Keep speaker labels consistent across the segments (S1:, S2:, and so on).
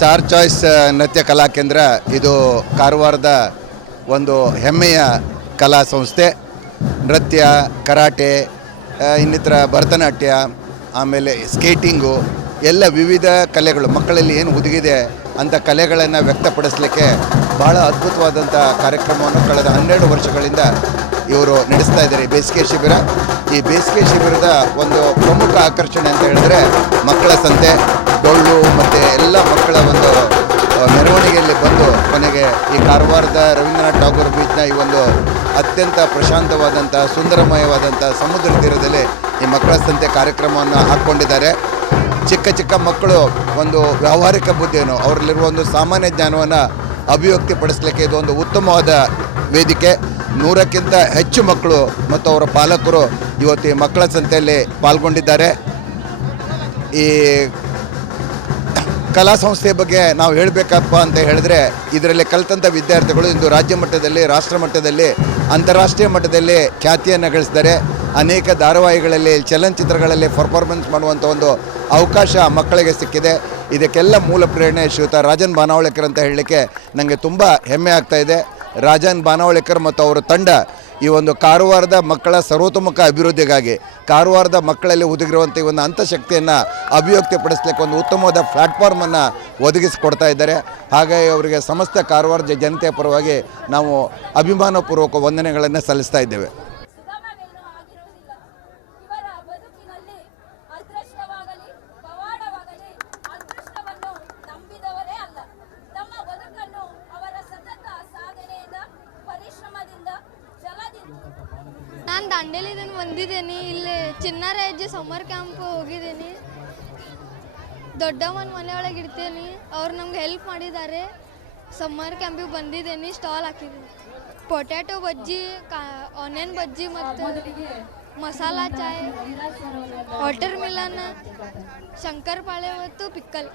S1: Star choice ನೃತ್ಯ ಕಲಾ ಕೇಂದ್ರ, ಇದು ಕಾರವಾರದ ಒಂದು ಹೆಮ್ಮೆಯ ಕಲಾ ಸಂಸ್ಥೆ. ನೃತ್ಯ, ಕರಾಟೆ ಇನ್ನಿತರ ಭರತನಾಟ್ಯ, ಆಮೇಲೆ ಸ್ಕೇಟಿಂಗು, ಎಲ್ಲ ವಿವಿಧ ಕಲೆಗಳು, ಮಕ್ಕಳಲ್ಲಿ ಏನು ಹುದುಗಿದೆ ಅಂಥ ಕಲೆಗಳನ್ನು ವ್ಯಕ್ತಪಡಿಸಲಿಕ್ಕೆ ಬಹಳ ಅದ್ಭುತವಾದಂಥ ಕಾರ್ಯಕ್ರಮವನ್ನು ಕಳೆದ ಹನ್ನೆರಡು ವರ್ಷಗಳಿಂದ ಇವರು ನಡೆಸ್ತಾ ಇದ್ದಾರೆ. ಬೇಸಿಗೆ ಶಿಬಿರ. ಈ ಬೇಸಿಗೆ ಶಿಬಿರದ ಒಂದು ಪ್ರಮುಖ ಆಕರ್ಷಣೆ ಅಂತ ಹೇಳಿದ್ರೆ ಮಕ್ಕಳ ಸಂತೆ, ಡೊಳ್ಳು ಮತ್ತು ಎಲ್ಲ ಮಕ್ಕಳ ಒಂದು ಮೆರವಣಿಗೆಯಲ್ಲಿ ಬಂದು ಕೊನೆಗೆ ಈ ಕಾರವಾರದ ರವೀಂದ್ರನಾಥ್ ಠಾಗೂರ್ ಬೀಚ್ನ ಈ ಒಂದು ಅತ್ಯಂತ ಪ್ರಶಾಂತವಾದಂಥ, ಸುಂದರಮಯವಾದಂಥ ಸಮುದ್ರ ತೀರದಲ್ಲಿ ಈ ಮಕ್ಕಳ ಸಂತೆ ಕಾರ್ಯಕ್ರಮವನ್ನು ಹಾಕ್ಕೊಂಡಿದ್ದಾರೆ. ಚಿಕ್ಕ ಚಿಕ್ಕ ಮಕ್ಕಳು ಒಂದು ವ್ಯಾವಹಾರಿಕ ಬುದ್ಧಿಯನ್ನು, ಅವರಲ್ಲಿರುವ ಒಂದು ಸಾಮಾನ್ಯ ಜ್ಞಾನವನ್ನು ಅಭಿವ್ಯಕ್ತಿಪಡಿಸಲಿಕ್ಕೆ ಇದು ಒಂದು ಉತ್ತಮವಾದ ವೇದಿಕೆ. ನೂರಕ್ಕಿಂತ ಹೆಚ್ಚು ಮಕ್ಕಳು ಮತ್ತು ಅವರ ಪಾಲಕರು ಇವತ್ತು ಈ ಮಕ್ಕಳ ಸಂತೆಯಲ್ಲಿ ಪಾಲ್ಗೊಂಡಿದ್ದಾರೆ. ಈ ಕಲಾ ಸಂಸ್ಥೆ ಬಗ್ಗೆ ನಾವು ಹೇಳಬೇಕಪ್ಪ ಅಂತ ಹೇಳಿದ್ರೆ, ಇದರಲ್ಲಿ ಕಲಿತಂಥ ವಿದ್ಯಾರ್ಥಿಗಳು ಇಂದು ರಾಜ್ಯ ಮಟ್ಟದಲ್ಲಿ, ರಾಷ್ಟ್ರ ಮಟ್ಟದಲ್ಲಿ, ಅಂತಾರಾಷ್ಟ್ರೀಯ ಮಟ್ಟದಲ್ಲಿ ಖ್ಯಾತಿಯನ್ನು ಗಳಿಸಿದ್ದಾರೆ. ಅನೇಕ ಧಾರಾವಾಹಿಗಳಲ್ಲಿ, ಚಲನಚಿತ್ರಗಳಲ್ಲಿ ಪರ್ಫಾರ್ಮೆನ್ಸ್ ಮಾಡುವಂಥ ಒಂದು ಅವಕಾಶ ಮಕ್ಕಳಿಗೆ ಸಿಕ್ಕಿದೆ. ಇದಕ್ಕೆಲ್ಲ ಮೂಲ ಪ್ರೇರಣೆ ಶ್ರೀಯುತ ರಾಜನ್ ಬಾನಾವಳಕರ್ ಅಂತ ಹೇಳಲಿಕ್ಕೆ ನನಗೆ ತುಂಬ ಹೆಮ್ಮೆ ಆಗ್ತಾ ಇದೆ. ರಾಜನ್ ಬಾನವಳಿಕರ್ ಮತ್ತು ಅವರ ತಂಡ ಈ ಒಂದು ಕಾರವಾರದ ಮಕ್ಕಳ ಸರ್ವತೋಮುಖ ಅಭಿವೃದ್ಧಿಗಾಗಿ, ಕಾರವಾರದ ಮಕ್ಕಳಲ್ಲಿ ಒದಗಿರುವಂಥ ಈ ಒಂದು ಅಂತಃಶಕ್ತಿಯನ್ನು ಅಭಿವ್ಯಕ್ತಿಪಡಿಸಲಿಕ್ಕೆ ಒಂದು ಉತ್ತಮವಾದ ಪ್ಲ್ಯಾಟ್ಫಾರ್ಮನ್ನು ಒದಗಿಸಿಕೊಡ್ತಾ ಇದ್ದಾರೆ. ಹಾಗಾಗಿ ಅವರಿಗೆ ಸಮಸ್ತ ಕಾರವಾರದ ಜನತೆಯ ಪರವಾಗಿ ನಾವು ಅಭಿಮಾನಪೂರ್ವಕ ವಂದನೆಗಳನ್ನು ಸಲ್ಲಿಸ್ತಾ ಇದ್ದೇವೆ.
S2: ನಾನು ದಾಂಡೇಲಿದಿಂದ ಬಂದಿದ್ದೀನಿ. ಇಲ್ಲಿ ಚಿನ್ನಾರ ಹೆಜ್ಜೆ ಸಮ್ಮರ್ ಕ್ಯಾಂಪ್ ಹೋಗಿದ್ದೀನಿ. ದೊಡ್ಡಮ್ಮನ ಮನೆಯೊಳಗೆ ಇಡ್ತೀನಿ. ಅವ್ರು ನಮ್ಗೆ ಹೆಲ್ಪ್ ಮಾಡಿದ್ದಾರೆ. ಸಮ್ಮರ್ ಕ್ಯಾಂಪಿಗೆ ಬಂದಿದ್ದೀನಿ ಸ್ಟಾಲ್ ಹಾಕಿದ್ದೀನಿ. ಪೊಟ್ಯಾಟೊ ಬಜ್ಜಿ, ಕಾ ಆನಿಯನ್ ಬಜ್ಜಿ ಮತ್ತು ಮಸಾಲ ಚಾಯ್ ವಾಟರ್ ಮಿಲನ್ ಶಂಕರ್ ಪಾಳೆ ಮತ್ತು ಪಿಕ್ಕಲ್.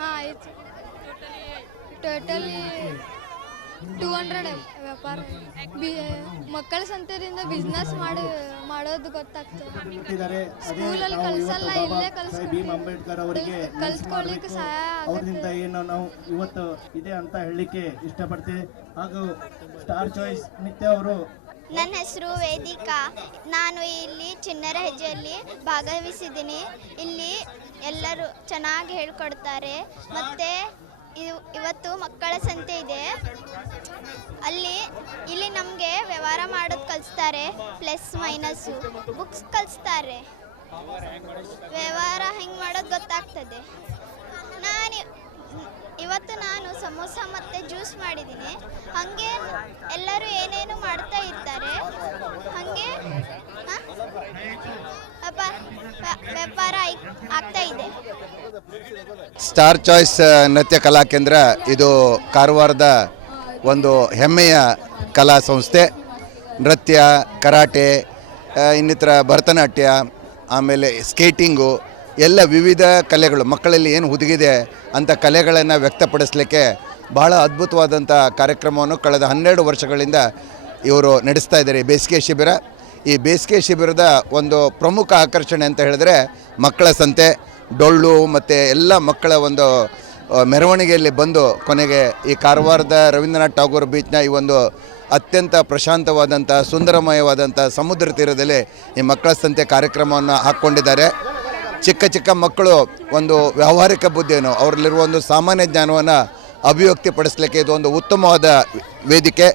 S2: ಹಾಂ, ಆಯ್ತು. ಟೋಟಲಿ ಟೂ ಹಂಡ್ರೆಡ್ ವ್ಯಾಪಾರ. ಬಿ ಮಕ್ಕಳ ಸಂತೆಯಿಂದ ಬಿಸ್ನೆಸ್ ಮಾಡಿ ಮಾಡೋದು ಗೊತ್ತಾಗ್ತದೆ.
S3: ಅದೇ
S2: ಸ್ಕೂಲಲ್ಲಿ
S3: ನಾವು
S2: ಕಲ್ಸಲ್ಲ, ಇಲ್ಲೇ
S3: ಸಾಹೇಬ್ ಭೀಮ್ ಅಂಬೇಡ್ಕರ್ ಅವರಿಗೆ
S2: ಸಹಾಯ ಆಗುತ್ತೆ.
S3: ಅವರಿಂದ ಏನು ನಾವು ಇವತ್ತು ಇದೆ ಅಂತ ಹೇಳಲಿಕ್ಕೆ ಇಷ್ಟಪಡ್ತೀವಿ. ಹಾಗೂ ಸ್ಟಾರ್ ಚಾಯ್ಸ್ ನಿತ್ಯ ಅವರು
S4: ನನ್ನ ಹೆಸರು ವೇದಿಕಾ. ನಾನು ಇಲ್ಲಿ ಚಿನ್ನರ ಹೆಜ್ಜೆಯಲ್ಲಿ ಭಾಗವಹಿಸಿದ್ದೀನಿ. ಇಲ್ಲಿ ಎಲ್ಲರೂ ಚೆನ್ನಾಗಿ ಹೇಳ್ಕೊಡ್ತಾರೆ. ಮತ್ತು ಇವತ್ತು ಮಕ್ಕಳ ಸಂತೆ ಇದೆ. ಅಲ್ಲಿ, ಇಲ್ಲಿ ನಮಗೆ ವ್ಯವಹಾರ ಮಾಡೋದು ಕಲಿಸ್ತಾರೆ ಪ್ಲಸ್ ಮೈನಸ್ಸು ಬುಕ್ಸ್ ಕಲಿಸ್ತಾರೆ. ವ್ಯವಹಾರ ಹೆಂಗೆ ಮಾಡೋದು ಗೊತ್ತಾಗ್ತದೆ. ನಾನು, ಇವತ್ತು ನಾನು ಸಮೋಸ ಮತ್ತು ಜ್ಯೂಸ್ ಮಾಡಿದ್ದೀನಿ ಹಾಗೆ ಎಲ್ಲರೂ ಏನೇನು ಮಾಡ್ತಾ ಇರ್ತಾರೆ. ಹಾಗೆ? ವ್ಯಾಪಾರ ವ್ಯಾ- ವ್ಯಾಪಾರ ಆಗ್ತಾ
S1: ಸ್ಟಾರ್ ಚಾಯ್ಸ್ ನೃತ್ಯ ಕಲಾ ಕೇಂದ್ರ, ಇದು ಕಾರವಾರದ ಒಂದು ಹೆಮ್ಮೆಯ ಕಲಾ ಸಂಸ್ಥೆ. ನೃತ್ಯ, ಕರಾಟೆ ಇನ್ನಿತರ ಭರತನಾಟ್ಯ, ಆಮೇಲೆ ಸ್ಕೇಟಿಂಗು, ಎಲ್ಲ ವಿವಿಧ ಕಲೆಗಳು, ಮಕ್ಕಳಲ್ಲಿ ಏನು ಹುದುಗಿದೆ ಅಂತ ಕಲೆಗಳನ್ನು ವ್ಯಕ್ತಪಡಿಸಲಿಕ್ಕೆ ಬಹಳ ಅದ್ಭುತವಾದಂಥ ಕಾರ್ಯಕ್ರಮವನ್ನು ಕಳೆದ ಹನ್ನೆರಡು ವರ್ಷಗಳಿಂದ ಇವರು ನಡೆಸ್ತಾ ಇದ್ದಾರೆ. ಬೇಸಿಗೆ ಶಿಬಿರ ಈ ಬೇಸಿಗೆ ಶಿಬಿರದ ಒಂದು ಪ್ರಮುಖ ಆಕರ್ಷಣೆ ಅಂತ ಹೇಳಿದ್ರೆ ಮಕ್ಕಳ ಸಂತೆ, ಡೊಳ್ಳು ಮತ್ತು ಎಲ್ಲ ಮಕ್ಕಳ ಒಂದು ಮೆರವಣಿಗೆಯಲ್ಲಿ ಬಂದು ಕೊನೆಗೆ ಈ ಕಾರವಾರದ ರವೀಂದ್ರನಾಥ್ ಟಾಗೂರ್ ಬೀಚ್ನ ಈ ಒಂದು ಅತ್ಯಂತ ಪ್ರಶಾಂತವಾದಂಥ, ಸುಂದರಮಯವಾದಂಥ ಸಮುದ್ರ ತೀರದಲ್ಲಿ ಈ ಮಕ್ಕಳ ಸಂತೆ ಕಾರ್ಯಕ್ರಮವನ್ನು ಹಾಕ್ಕೊಂಡಿದ್ದಾರೆ. ಚಿಕ್ಕ ಚಿಕ್ಕ ಮಕ್ಕಳು ಒಂದು ವ್ಯಾವಹಾರಿಕ ಬುದ್ಧಿಯನ್ನು, ಅವರಲ್ಲಿರುವ ಒಂದು ಸಾಮಾನ್ಯ ಜ್ಞಾನವನ್ನು ಇದು ಒಂದು ಉತ್ತಮವಾದ ವೇದಿಕೆ.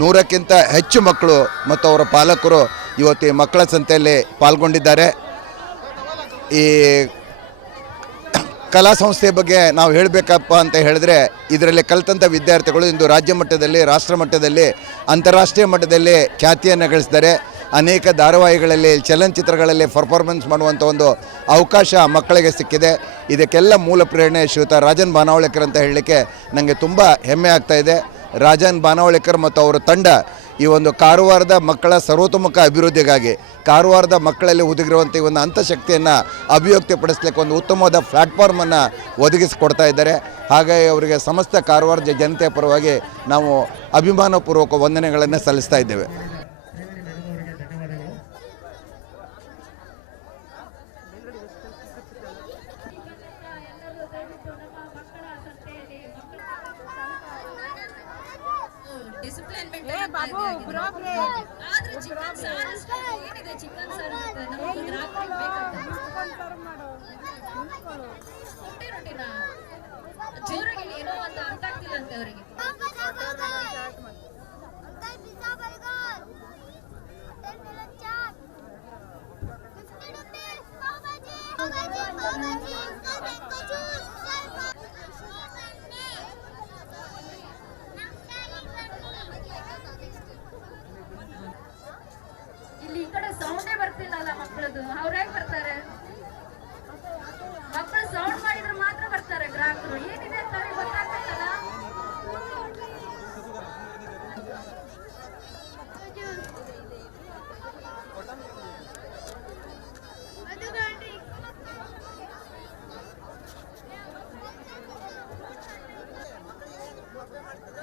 S1: ನೂರಕ್ಕಿಂತ ಹೆಚ್ಚು ಮಕ್ಕಳು ಮತ್ತು ಅವರ ಪಾಲಕರು ಇವತ್ತು ಮಕ್ಕಳ ಸಂತೆಯಲ್ಲಿ ಪಾಲ್ಗೊಂಡಿದ್ದಾರೆ. ಈ ಕಲಾ ಸಂಸ್ಥೆ ಬಗ್ಗೆ ನಾವು ಹೇಳಬೇಕಪ್ಪ ಅಂತ ಹೇಳಿದ್ರೆ, ಇದರಲ್ಲಿ ಕಲಿತಂಥ ವಿದ್ಯಾರ್ಥಿಗಳು ಇಂದು ರಾಜ್ಯ ಮಟ್ಟದಲ್ಲಿ, ರಾಷ್ಟ್ರ ಮಟ್ಟದಲ್ಲಿ, ಅಂತಾರಾಷ್ಟ್ರೀಯ ಮಟ್ಟದಲ್ಲಿ ಖ್ಯಾತಿಯನ್ನು ಗಳಿಸಿದ್ದಾರೆ. ಅನೇಕ ಧಾರಾವಾಹಿಗಳಲ್ಲಿ, ಚಲನಚಿತ್ರಗಳಲ್ಲಿ ಪರ್ಫಾರ್ಮೆನ್ಸ್ ಮಾಡುವಂಥ ಒಂದು ಅವಕಾಶ ಮಕ್ಕಳಿಗೆ ಸಿಕ್ಕಿದೆ. ಇದಕ್ಕೆಲ್ಲ ಮೂಲ ಪ್ರೇರಣೆ ಶ್ರೀಯುತ ರಾಜನ್ ಬಾನಾವಳಿಕರ್ ಅಂತ ಹೇಳಲಿಕ್ಕೆ ನನಗೆ ತುಂಬ ಹೆಮ್ಮೆ ಆಗ್ತಾ ಇದೆ. ರಾಜನ್ ಬಾನಾವಳಿಕರ್ ಮತ್ತು ಅವರ ತಂಡ ಈ ಒಂದು ಕಾರವಾರದ ಮಕ್ಕಳ ಸರ್ವತೋಮುಖ ಅಭಿವೃದ್ಧಿಗಾಗಿ ಕಾರವಾರದ ಮಕ್ಕಳಲ್ಲಿ ಒದಗಿರುವಂಥ ಈ ಒಂದು ಅಂತಃಶಕ್ತಿಯನ್ನು ಅಭಿವ್ಯಕ್ತಿಪಡಿಸ್ಲಿಕ್ಕೆ ಒಂದು ಉತ್ತಮವಾದ ಪ್ಲ್ಯಾಟ್ಫಾರ್ಮನ್ನು ಒದಗಿಸಿಕೊಡ್ತಾ ಇದ್ದಾರೆ. ಹಾಗಾಗಿ ಅವರಿಗೆ ಸಮಸ್ತ ಕಾರವಾರದ ಜನತೆಯ ಪರವಾಗಿ ನಾವು ಅಭಿಮಾನಪೂರ್ವಕ ವಂದನೆಗಳನ್ನು ಸಲ್ಲಿಸ್ತಾ ಇದ್ದೇವೆ
S5: ಎಲ್ಲರೂ ದಯವಿಟ್ಟು ನಮ್ಮ ಮಕ್ಕಳ ಆದ್ರೆ ಚಿಕನ್ ಸಾರ್ ಅಷ್ಟೇ ಏನಿದೆ ಚಿಕನ್ ಸಾರು ಜೊತೆ ನಮ್ಗೆ ಬೇಕಂತ ರೊಟ್ಟಿನ ಜೋರಾಗಿ ಏನೋ ಅಂತ ಅರ್ಥ ಆಗ್ತಿಲ್ಲ ಅಂತ ಅವರಿಗೆ.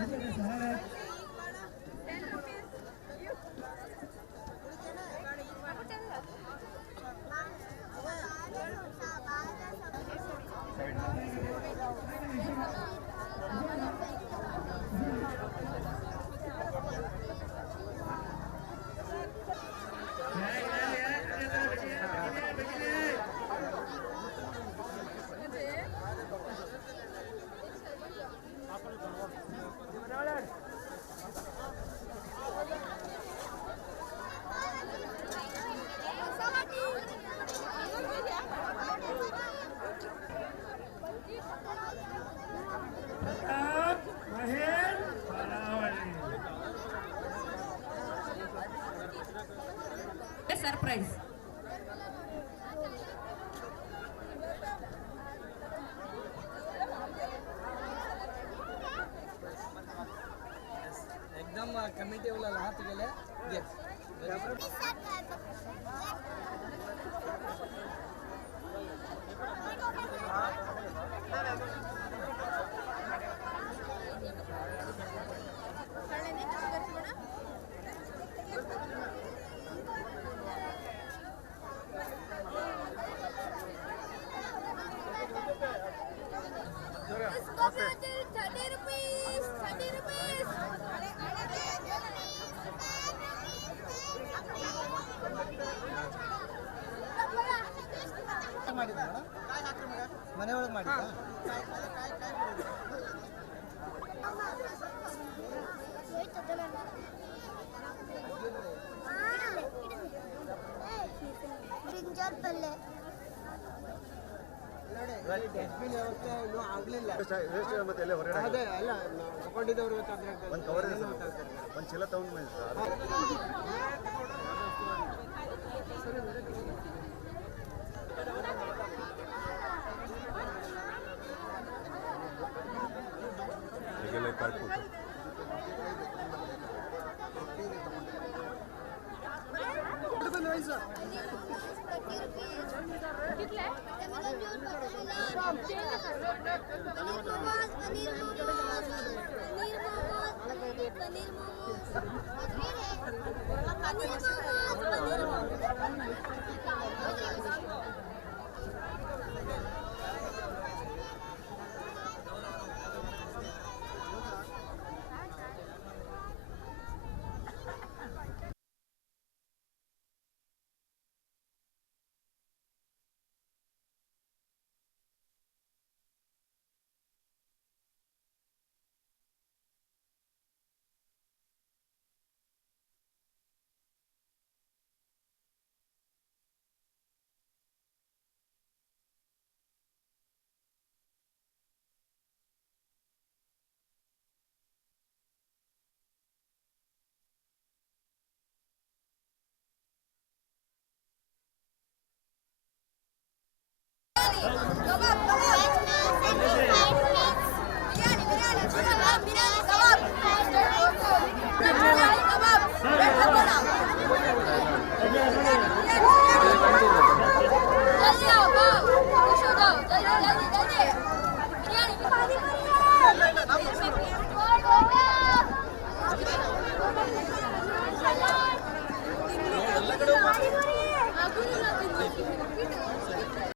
S5: Surprise
S4: price.
S6: ನೋಡಿ ಡಸ್ಟ್ಬಿನ್ ವ್ಯವಸ್ಥೆ ಇನ್ನೂ ಆಗಲಿಲ್ಲ. ಅದೇ ಅಲ್ಲ ಒಂದು ಕವರ್
S1: ಒಂದು ಚೀಲ ತಗೊಂಡು